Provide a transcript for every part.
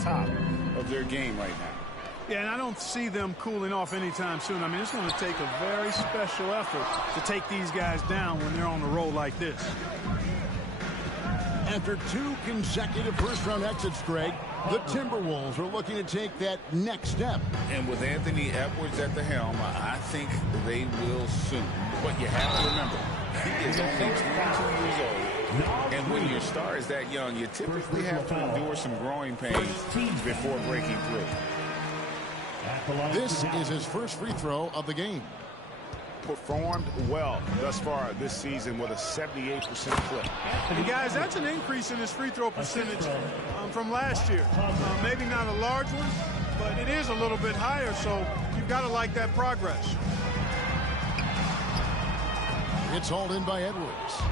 top of their game right now. Yeah, and I don't see them cooling off anytime soon. I mean, it's going to take a very special effort to take these guys down when they're on the roll like this. After 2 consecutive first-round exits, Greg, the Timberwolves are looking to take that next step. And with Anthony Edwards at the helm, I think they will soon. But you have to remember, he is only 22 years old. And when your star is that young, you typically have to endure some growing pains before breaking through. This is his first free throw of the game. Performed well thus far this season with a 78% clip. And guys, that's an increase in his free throw percentage from last year. Maybe not a large one, but it is a little bit higher, so you've got to like that progress. It's hauled in by Edwards.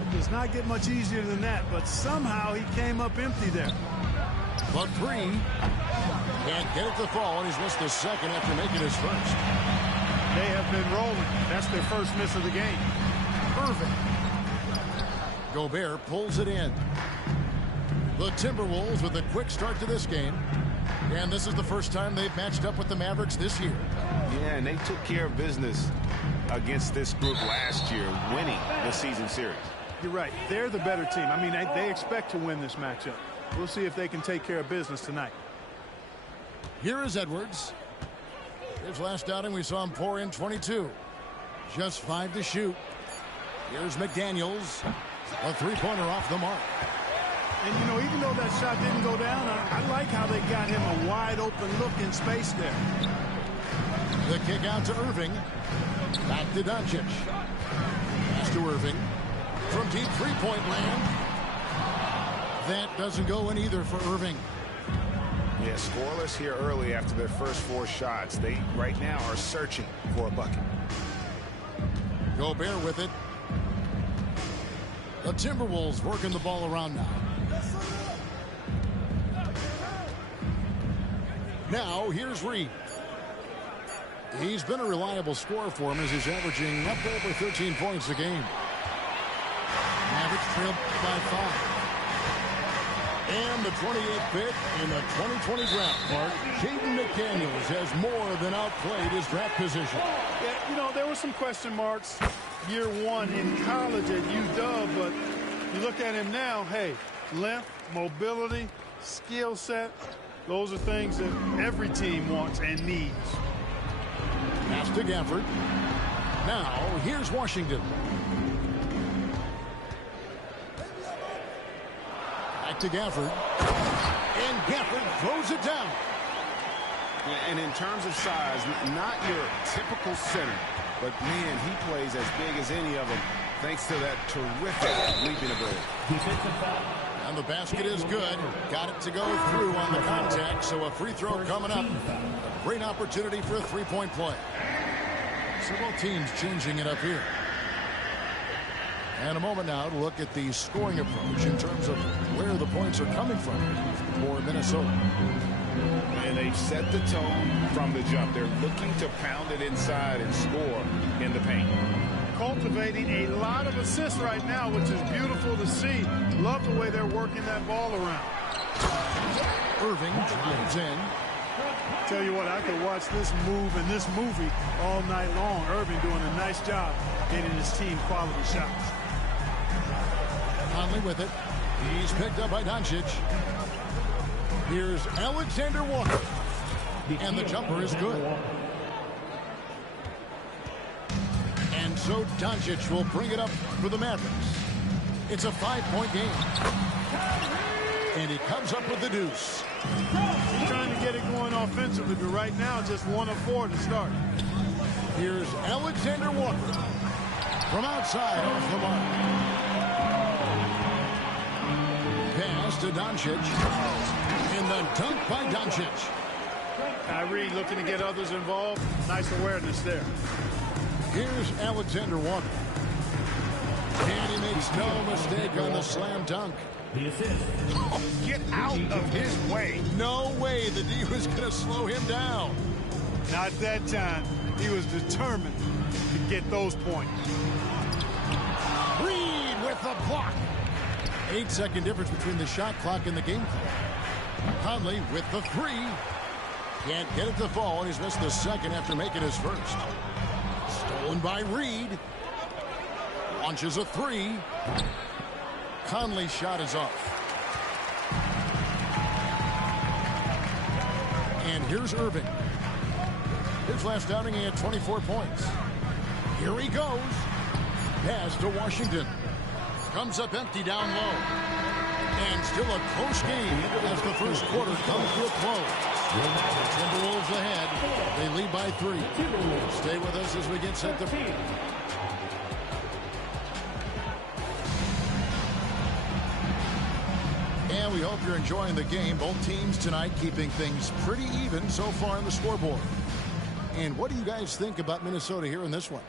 It does not get much easier than that, but somehow he came up empty there. But 3. Can't get it to fall, and he's missed the second after making his first. They have been rolling. That's their first miss of the game. Irving. Gobert pulls it in. The Timberwolves with a quick start to this game. And this is the first time they've matched up with the Mavericks this year. Yeah, and they took care of business against this group last year, winning the season series. You're right. They're the better team. I mean, they expect to win this matchup. We'll see if they can take care of business tonight. Here is Edwards. His last outing, we saw him pour in 22. Just 5 to shoot. Here's McDaniels. A three-pointer off the mark. And, you know, even though that shot didn't go down, I like how they got him a wide-open look in space there. The kick out to Irving. Back to Doncic. Pass to Irving. From deep three-point land. That doesn't go in either for Irving. Yeah, scoreless here early after their first 4 shots. They, right now, are searching for a bucket. Gobert with it. The Timberwolves working the ball around now. Now, here's Reed. He's been a reliable scorer for him as he's averaging up over 13 points a game. Mavericks trailed by 5. And the 28th pick in the 2020 draft, Mark, Jaden McDaniels has more than outplayed his draft position. Yeah, you know, there were some question marks year 1 in college at UW, but you look at him now, hey, length, mobility, skill set, those are things that every team wants and needs. Pass to Gafford. Now, here's Washington. Back to Gafford. And Gafford throws it down. And in terms of size, not your typical center, but, man, he plays as big as any of them thanks to that terrific leaping ability. And the basket is good. Got it to go through on the contact, so a free throw coming up. A great opportunity for a three-point play. Several teams changing it up here. And a moment now to look at the scoring approach in terms of where the points are coming from for Minnesota. And they've set the tone from the jump. They're looking to pound it inside and score in the paint. Cultivating a lot of assists right now, which is beautiful to see. Love the way they're working that ball around. Irving drives in. Tell you what, I could watch this move and this movie all night long. Irving doing a nice job getting his team quality shots. Conley with it. He's picked up by Doncic. Here's Alexander Walker. And the jumper is good. And so Doncic will bring it up for the Mavericks. It's a 5-point game. And he comes up with the deuce. He's trying to get it going offensively, but right now just 1 of 4 to start. Here's Alexander Walker. From outside off the mark. Pass to Doncic. And the dunk by Doncic. Kyrie looking to get others involved. Nice awareness there. Here's Alexander Walker. And he makes no mistake on the slam dunk. Oh, get out of his way. No way the D was going to slow him down. Not that time. He was determined to get those points. Reed with the block. 8-second difference between the shot clock and the game clock. Conley with the three. Can't get it to fall, and he's missed the second after making his first. Stolen by Reed. Launches a three. Conley's shot is off. And here's Irving. His last outing, he had 24 points. Here he goes. Pass to Washington. Comes up empty down low. And still a close game as the first quarter comes to a close. Timberwolves ahead. They lead by 3. Stay with us as we get set to... And we hope you're enjoying the game. Both teams tonight keeping things pretty even so far on the scoreboard. And what do you guys think about Minnesota here in this one?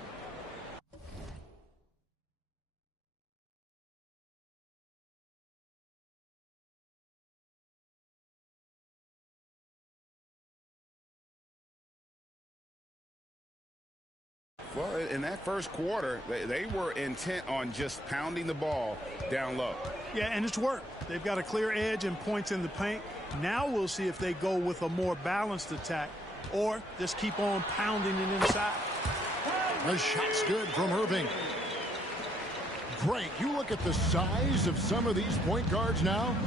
Well, in that first quarter, they were intent on just pounding the ball down low. Yeah, and it's worked. They've got a clear edge and points in the paint. Now we'll see if they go with a more balanced attack or just keep on pounding it inside. The shot's good from Irving. Great. You look at the size of some of these point guards now.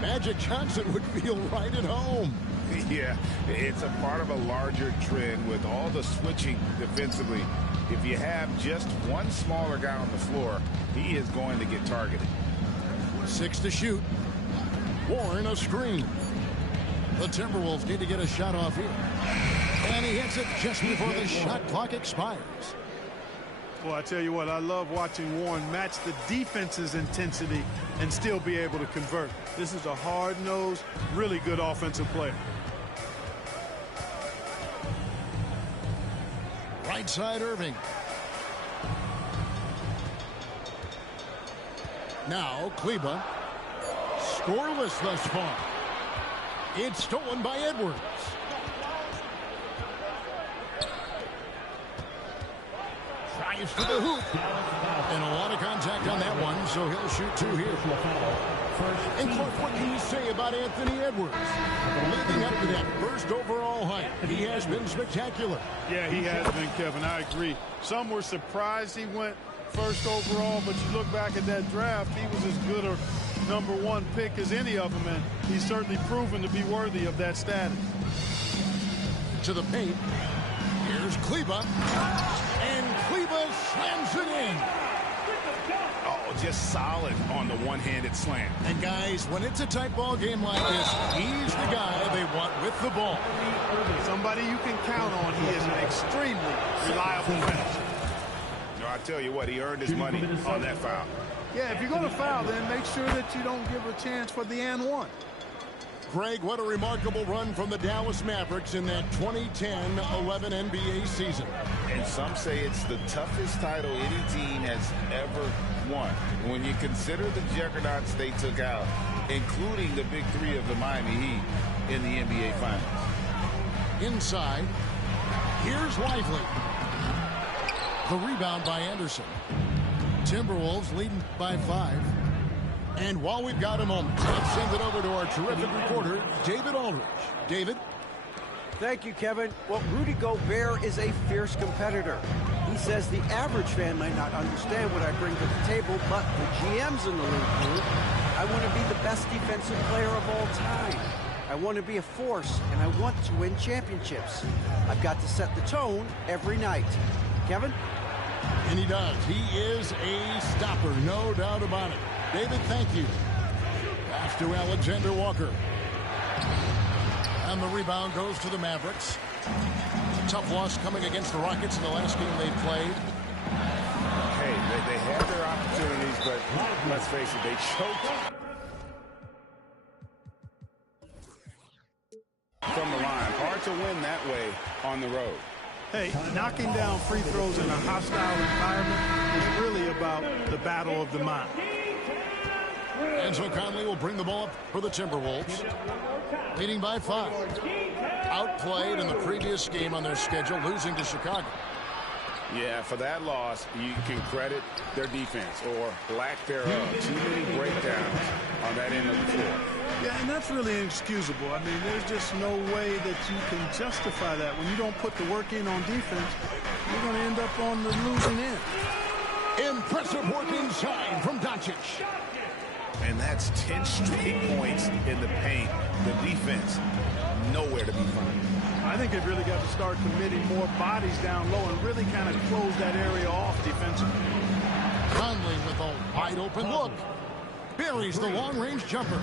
Magic Johnson would feel right at home. Yeah, it's a part of a larger trend with all the switching defensively. If you have just one smaller guy on the floor, he is going to get targeted. 6 to shoot. Warren a screen. The Timberwolves need to get a shot off here. And he hits it just before the shot clock expires. Well, I tell you what, I love watching Warren match the defense's intensity and still be able to convert. This is a hard-nosed, really good offensive player. Right side Irving. Now Kleba. Scoreless thus far. It's stolen by Edwards. Tries for the hoop. And a lot of contact on that one, so he'll shoot 2 here. And Clark, what can you say about Anthony Edwards? Leading up to that first overall height, he has been spectacular. Yeah, he has been, Kevin. I agree. Some were surprised he went first overall, but you look back at that draft, he was as good a #1 pick as any of them, and he's certainly proven to be worthy of that status. To the paint. Here's Kleba. And Kleba slams it in. Oh, just solid on the one-handed slam. And guys, when it's a tight ball game like this, he's the guy they want with the ball. Somebody you can count on. He is an extremely reliable finisher. No, I tell you what, he earned his money on that foul. Yeah, if you're going to foul, then make sure that you don't give a chance for the and one. Greg, what a remarkable run from the Dallas Mavericks in that 2010-11 NBA season. And some say it's the toughest title any team has ever won. When you consider the juggernauts they took out, including the big 3 of the Miami Heat in the NBA Finals. Inside, here's Lively. The rebound by Anderson. Timberwolves leading by 5. And while we've got a moment, let's send it over to our terrific reporter, David Aldridge. David? Thank you, Kevin. Well, Rudy Gobert is a fierce competitor. He says the average fan might not understand what I bring to the table, but the GMs in the league do. I want to be the best defensive player of all time. I want to be a force, and I want to win championships. I've got to set the tone every night. Kevin? And he does. He is a stopper, no doubt about it. David, thank you. Pass to Alexander Walker. And the rebound goes to the Mavericks. Tough loss coming against the Rockets in the last game they played. Hey, they had their opportunities, but let's face it, they choked from the line. Hard to win that way on the road. Hey, knocking down free throws in a hostile environment is really about the battle of the mind. And so Conley will bring the ball up for the Timberwolves. Leading by 5. Outplayed in the previous game on their schedule, losing to Chicago. Yeah, for that loss, you can credit their defense or lack thereof. Too many breakdowns on that end of the floor. Yeah, and that's really inexcusable. I mean, there's just no way that you can justify that. When you don't put the work in on defense, you're going to end up on the losing end. Impressive work inside from Doncic. And that's 10 straight points in the paint. The defense, nowhere to be found. I think they've really got to start committing more bodies down low and really kind of close that area off defensively. Conley with a wide open look. Buries the long-range jumper.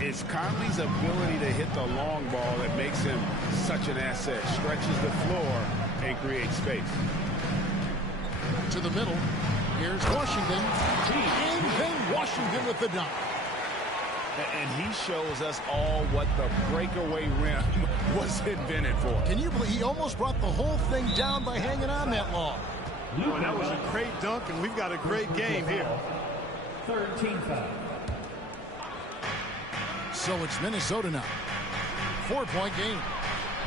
It's Conley's ability to hit the long ball that makes him such an asset. Stretches the floor and creates space. To the middle. Here's Washington. And then Washington with the dunk. And he shows us all what the breakaway rim was invented for. Can you believe he almost brought the whole thing down by hanging on that long? Boy, that was a great dunk, and we've got a great game here. Third team foul. So it's Minnesota now. 4-point game.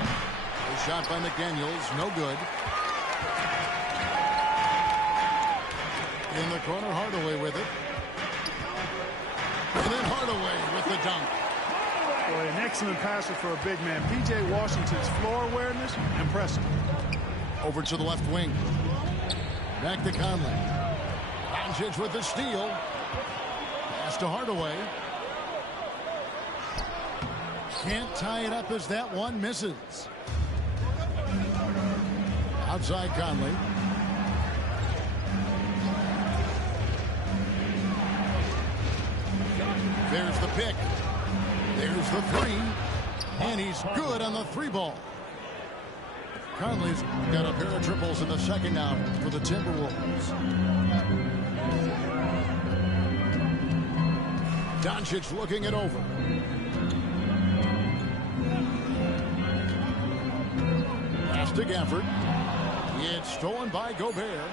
A shot by McDaniels, no good. In the corner, Hardaway with it. And then Hardaway with the dunk. Boy, an excellent passer for a big man. P.J. Washington's floor awareness, impressive. Over to the left wing. Back to Conley. Doncic with the steal. Pass to Hardaway. Can't tie it up as that one misses. Outside Conley. There's the pick. There's the three. And he's good on the three ball. Conley's got a pair of triples in the second out for the Timberwolves. Doncic looking it over. Pass to Gafford. It's stolen by Gobert.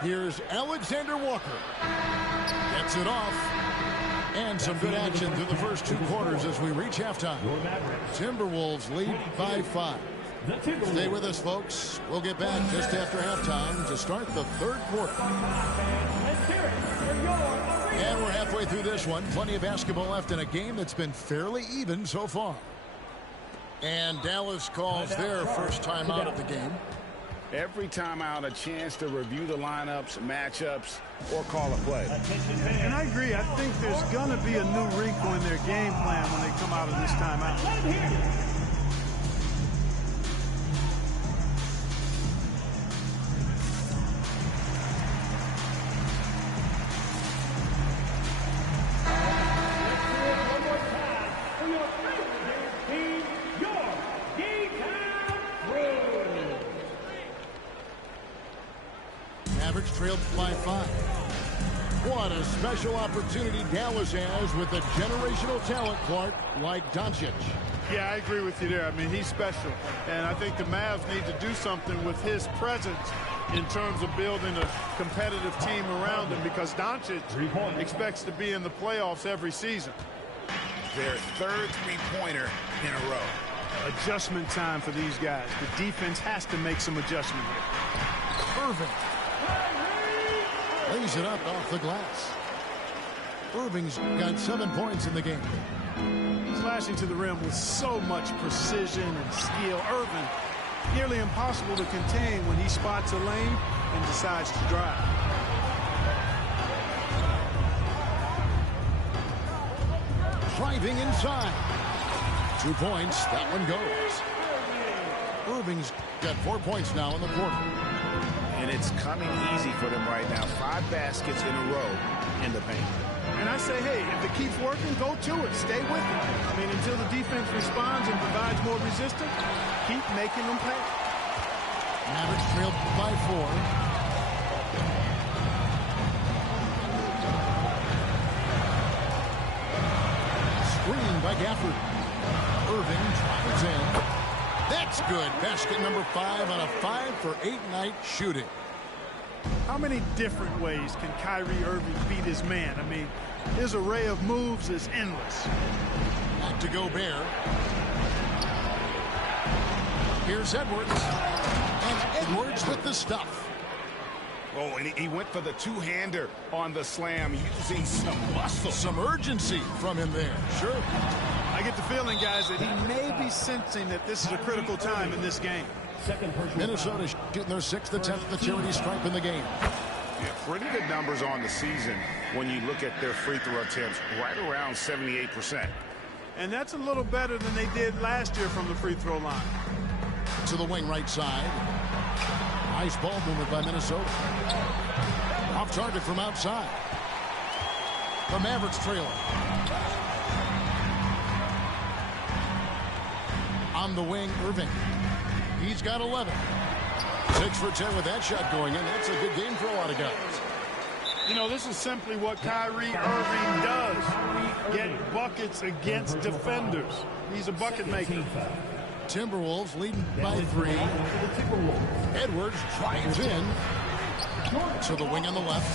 Here's Alexander Walker. Gets it off. And some good action through the first two quarters as we reach halftime. Timberwolves lead by 5. Stay with us, folks. We'll get back just after halftime to start the third quarter. And we're halfway through this one. Plenty of basketball left in a game that's been fairly even so far. And Dallas calls their first time out of the game. Every time out, a chance to review the lineups, matchups, or call a play. And I agree. I think there's going to be a new wrinkle in their game plan when they come out of this timeout. Trailed by 5. What a special opportunity Dallas has with a generational talent, Clark, like Doncic. Yeah, I agree with you there. I mean, he's special. And I think the Mavs need to do something with his presence in terms of building a competitive team around him, because Doncic expects to be in the playoffs every season. Their third three-pointer in a row. Adjustment time for these guys. The defense has to make some adjustment here. Irving. Lays it up off the glass. Irving's got 7 points in the game. Slashing to the rim with so much precision and skill. Irving, nearly impossible to contain when he spots a lane and decides to drive. Driving inside. 2 points. That one goes. Irving's got 4 points now in the quarter. And it's coming easy for them right now. 5 baskets in a row in the paint. And I say, hey, if it keeps working, go to it. Stay with it. I mean, until the defense responds and provides more resistance, keep making them pay. Mavericks trailed by 4. Screen by Gafford. Irving drives in. That's good. Basket number 5 on a 5-for-8 night shooting. How many different ways can Kyrie Irving beat his man? I mean, his array of moves is endless. Back to Gobert. Here's Edwards. And Edwards with the stuff. Oh, and he went for the two-hander on the slam, using some muscle. Some urgency from him there. Sure. I get the feeling, guys, that he may be sensing that this is a critical time in this game. Minnesota shooting their 6th attempt at the charity stripe in the game. Yeah, pretty good numbers on the season when you look at their free throw attempts, right around 78%. And that's a little better than they did last year from the free throw line. To the wing right side. Nice ball movement by Minnesota. Off target from outside. The Mavericks trailer. On the wing, Irving. He's got 11. 6 for 10 with that shot going in. That's a good game for a lot of guys. You know, this is simply what Kyrie Irving does. Get buckets against defenders. He's a bucket maker. Timberwolves leading by 3. Edwards drives in. To the wing on the left.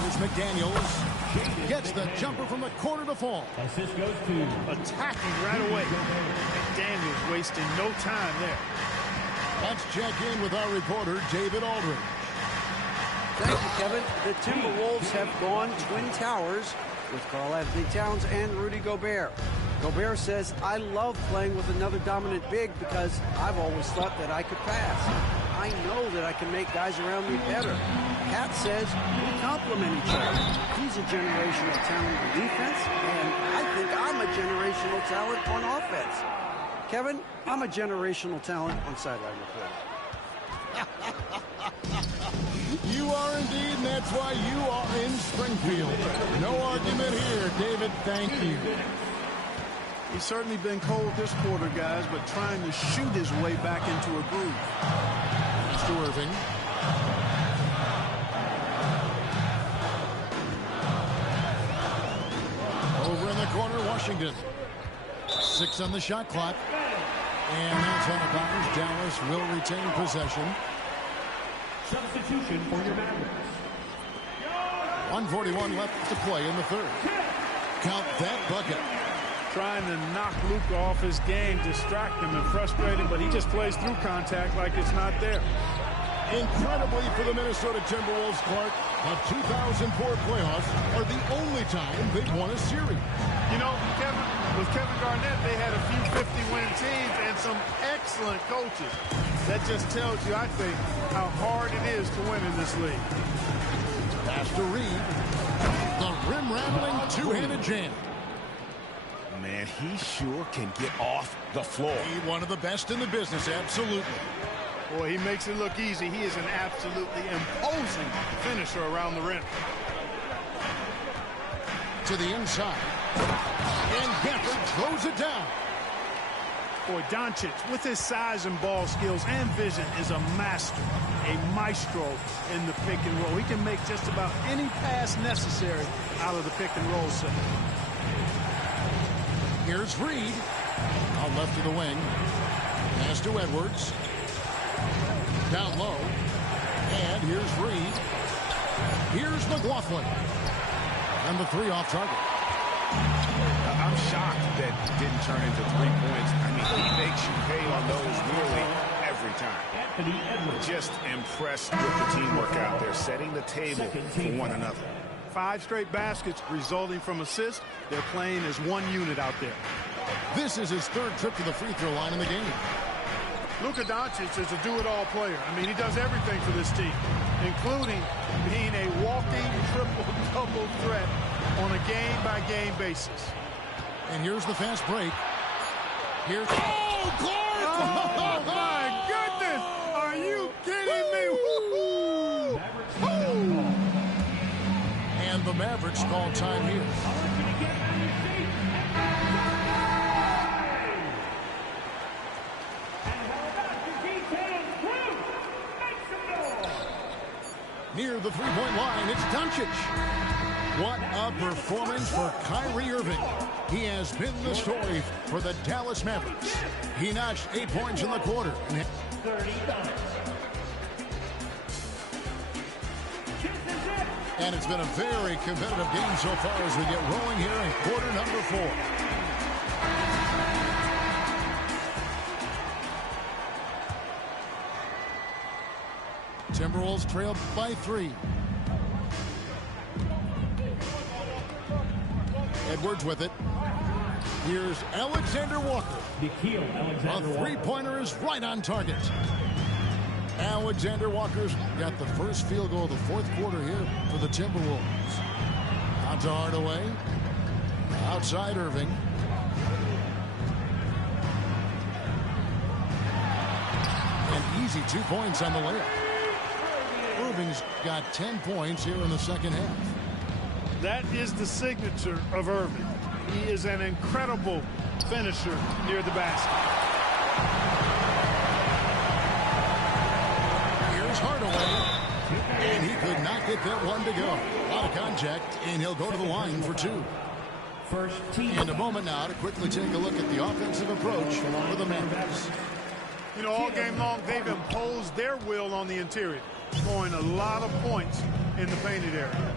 Here's McDaniels. Gets the jumper from the corner to fall. Assist goes to attacking right away. McDaniels wasting no time there. Let's check in with our reporter, David Aldridge. Thank you, Kevin. The Timberwolves have gone Twin Towers with Karl-Anthony Towns and Rudy Gobert. Gobert says, I love playing with another dominant big because I've always thought that I could pass. I know that I can make guys around me better. Cat says we complement each other. He's a generational talent on defense, and I think I'm a generational talent on offense. Kevin, I'm a generational talent on sideline reporting. You are indeed, and that's why you are in Springfield. No argument here, David. Thank you. He's certainly been cold this quarter, guys, but trying to shoot his way back into a groove. Mr. Irving. Over in the corner, Washington. 6 on the shot clock. And that's out of bounds. Dallas will retain possession. substitution for your Mavericks. 1:41 left to play in the third. Count that bucket. Trying to knock Luka off his game, distract him and frustrate him, but he just plays through contact like it's not there. Incredibly for the Minnesota Timberwolves, Clark, the 2004 playoffs are the only time they've won a series. You know, Kevin, with Kevin Garnett, they had a few 50-win teams and some excellent coaches. That just tells you, I think, how hard it is to win in this league. Pass to Reed. The rim-rattling two-handed jam. Man, he sure can get off the floor. He's one of the best in the business, absolutely. Boy, he makes it look easy. He is an absolutely imposing finisher around the rim. To the inside. And Gafford throws it down. Boy, Doncic, with his size and ball skills and vision, is a master, a maestro in the pick and roll. He can make just about any pass necessary out of the pick and roll set. Here's Reed. Out left to the wing. Pass to Edwards. Down low. And here's Reed. Here's McLaughlin. And the three off target. I'm shocked that didn't turn into 3 points. I mean, he makes you pay on those nearly every time. Just impressed with the teamwork out there, setting the table for one another. 5 straight baskets resulting from assists. They're playing as one unit out there. This is his third trip to the free throw line in the game. Luka Doncic is a do-it-all player. I mean, he does everything for this team, including being a walking triple-double threat on a game-by-game basis. And here's the fast break. Here's... Oh, Clark! Oh, my goodness! Are you kidding me? Woo-hoo! Woo! And the Mavericks call time here. Near the three-point line, it's Doncic. What a performance for Kyrie Irving. He has been the story for the Dallas Mavericks. He notched 8 points in the quarter. And it's been a very competitive game so far as we get rolling here in quarter number 4. Timberwolves trailed by 3. Edwards with it. Here's Alexander Walker. A three-pointer is right on target. Alexander Walker's got the first field goal of the fourth quarter here for the Timberwolves. Out to Hardaway. Outside Irving. An easy 2 points on the layup. Irving's got 10 points here in the second half. That is the signature of Irving. He is an incredible finisher near the basket. Here's Hardaway. And he could not get that one to go. A lot of contact, and he'll go to the line for 2. First team. And a moment now to quickly take a look at the offensive approach for the Mavericks. You know, all game long, they've imposed their will on the interior, scoring a lot of points in the painted area.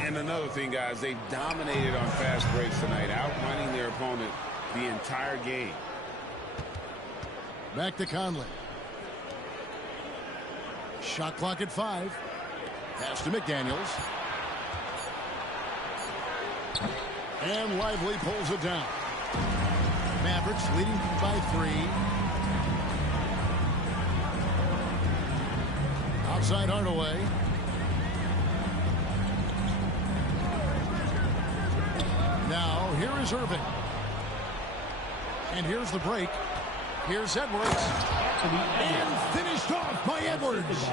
And another thing, guys, they've dominated on fast breaks tonight, outrunning their opponent the entire game. Back to Conley. Shot clock at 5. Pass to McDaniels. And Lively pulls it down. Mavericks leading by 3. Outside Hardaway. Now, here is Irving. And here's the break. Here's Edwards. And finished off by Edwards.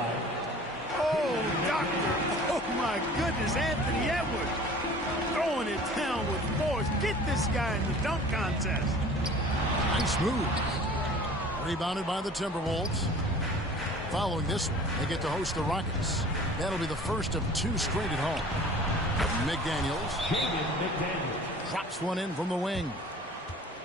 Oh, doctor. Oh, my goodness, Anthony Edwards. Throwing it down with force. Get this guy in the dunk contest. Nice move. Rebounded by the Timberwolves. Following this, they get to host the Rockets. That'll be the first of 2 straight at home. McDaniels drops one in from the wing.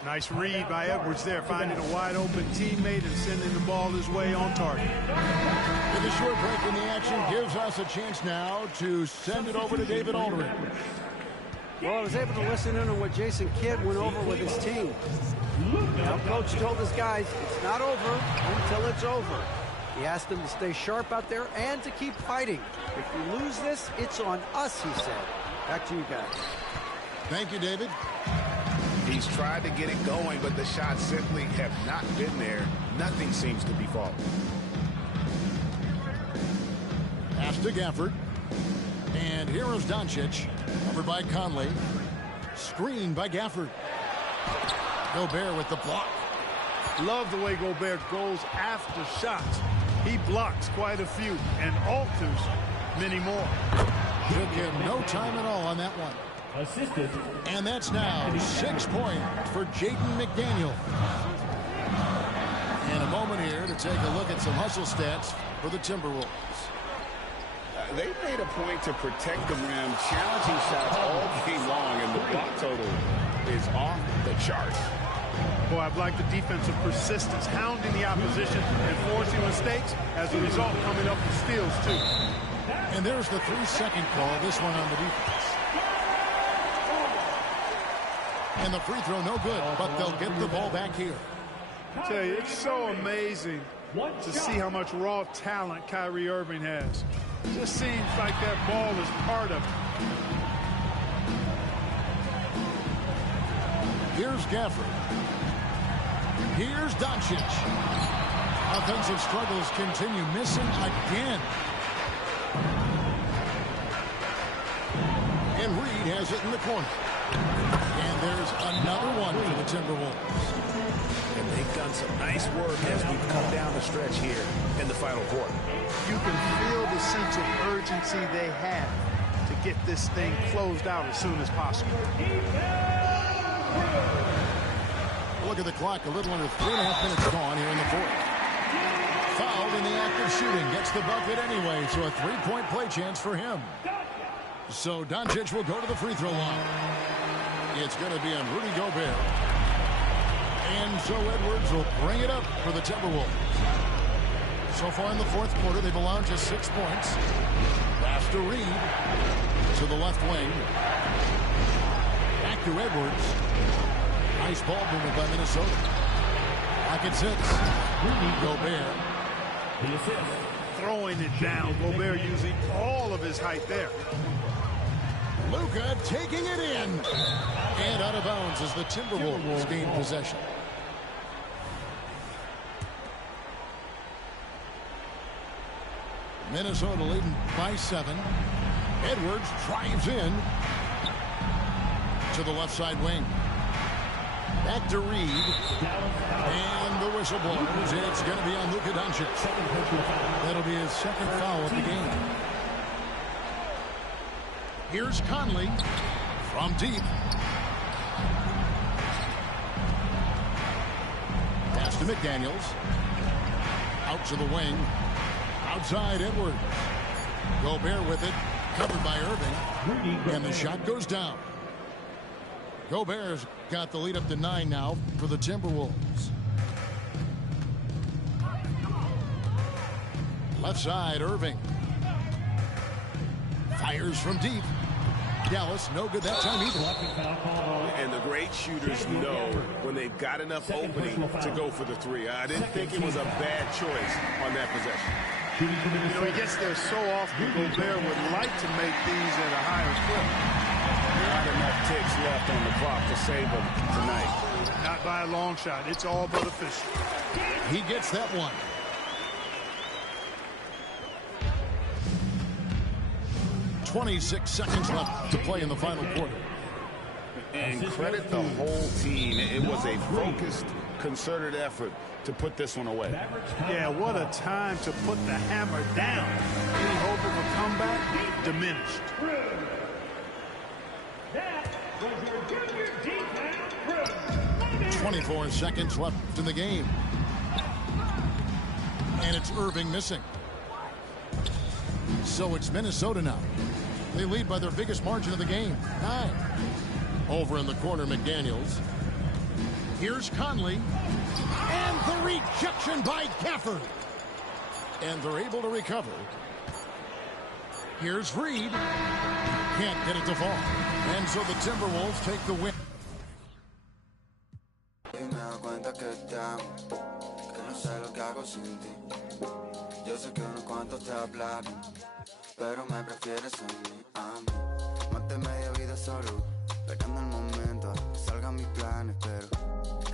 Nice read by Edwards there, finding a wide open teammate and sending the ball his way on target. With a short break in the action gives us a chance now to send it over to David Aldridge. Well, I was able to listen in on what Jason Kidd went over with his team. Now, Coach told his guys it's not over until it's over. He asked them to stay sharp out there and to keep fighting. If we lose this, it's on us, he said. Back to you guys. Thank you, David. He's tried to get it going, but the shots simply have not been there. Nothing seems to be falling. Pass to Gafford. And here is Doncic. Covered by Conley. Screened by Gafford. Gobert with the block. Love the way Gobert goes after shots. He blocks quite a few and alters many more. Took him no time at all on that one. Assisted. And that's now 6 points for Jaden McDaniel. And a moment here to take a look at some hustle stats for the Timberwolves. They made a point to protect the rim, challenging shots all game long, and the block total is off the charts. Boy, I've liked the defensive persistence, hounding the opposition and forcing mistakes. As a result, coming up with steals, too. And there's the 3-second call, this one on the defense. And the free throw no good, but they'll get the ball back here. I tell you, it's so amazing to see how much raw talent Kyrie Irving has. It just seems like that ball is part of it. Here's Gafford. Here's Doncic. Offensive struggles continue, missing again. And Reed has it in the corner. And there's another one for the Timberwolves. And they've done some nice work as we've come down the stretch here in the final quarter. You can feel the sense of urgency they have to get this thing closed out as soon as possible. Look at the clock, a little under 3.5 minutes gone here in the fourth. Fouled in the act of shooting, gets the bucket anyway, so a 3-point play chance for him. So Doncic will go to the free throw line. It's going to be on Rudy Gobert. And so Edwards will bring it up for the Timberwolves. So far in the fourth quarter, they've allowed just 6 points. Pass to Reed. To the left wing. Back to Edwards. Nice ball movement by Minnesota. Pocket 6. Gobert. throwing it down. Gobert using all of his height there. Luka taking it in. And out of bounds as the Timberwolves gain possession. Minnesota leading by 7. Edwards drives in to the left side wing. Back to Reed. And the whistle blows. It's going to be on Luka Doncic. That'll be his second foul of the game. Here's Conley from deep. Pass to McDaniels. Out to the wing. Outside Edwards. Gobert with it. Covered by Irving. And the shot goes down. Gobert's got the lead up to 9 now for the Timberwolves. Left side, Irving. Fires from deep. Dallas, no good that time either. And the great shooters know when they've got enough opening to go for the 3. I didn't think it was a bad choice on that possession. You know, he gets there so often. Gobert would like to make these at a higher clip. Not enough ticks left on the clock to save them tonight. Not by a long shot. It's all but official. He gets that one. .26 seconds left to play in the final quarter. And credit the whole team. It was a focused, concerted effort to put this one away. Yeah, what a time to put the hammer down. Any hope of a comeback diminished. That was your junior D-Town 24 seconds left in the game. And it's Irving missing. So it's Minnesota now. They lead by their biggest margin of the game, 9. Over in the corner, McDaniels. Here's Conley. And the rejection by Gafford. And they're able to recover. Here's Reed. Can't get it to fall. And so the Timberwolves take the win. Yo sé que unos cuantos te hablaron, pero me prefieres a mí. Más de media vida solo, esperando el momento a que salgan mis planes, pero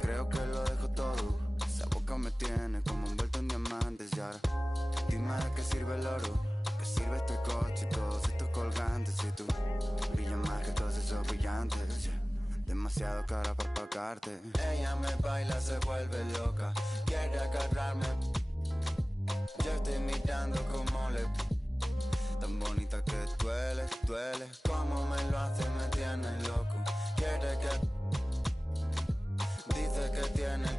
creo que lo dejo todo. Esa boca me tiene como envuelto en diamantes y ahora dime de qué sirve el oro, qué sirve este coche y todos estos colgantes. Si tú brillas más que todos esos brillantes, demasiado cara para pagarte. Ella me baila, se vuelve loca, quiere agarrarme. Yo estoy mirando como le... Tan bonita que duele, duele. Como me lo hace, me tiene loco. Quiere que... Dice que tiene el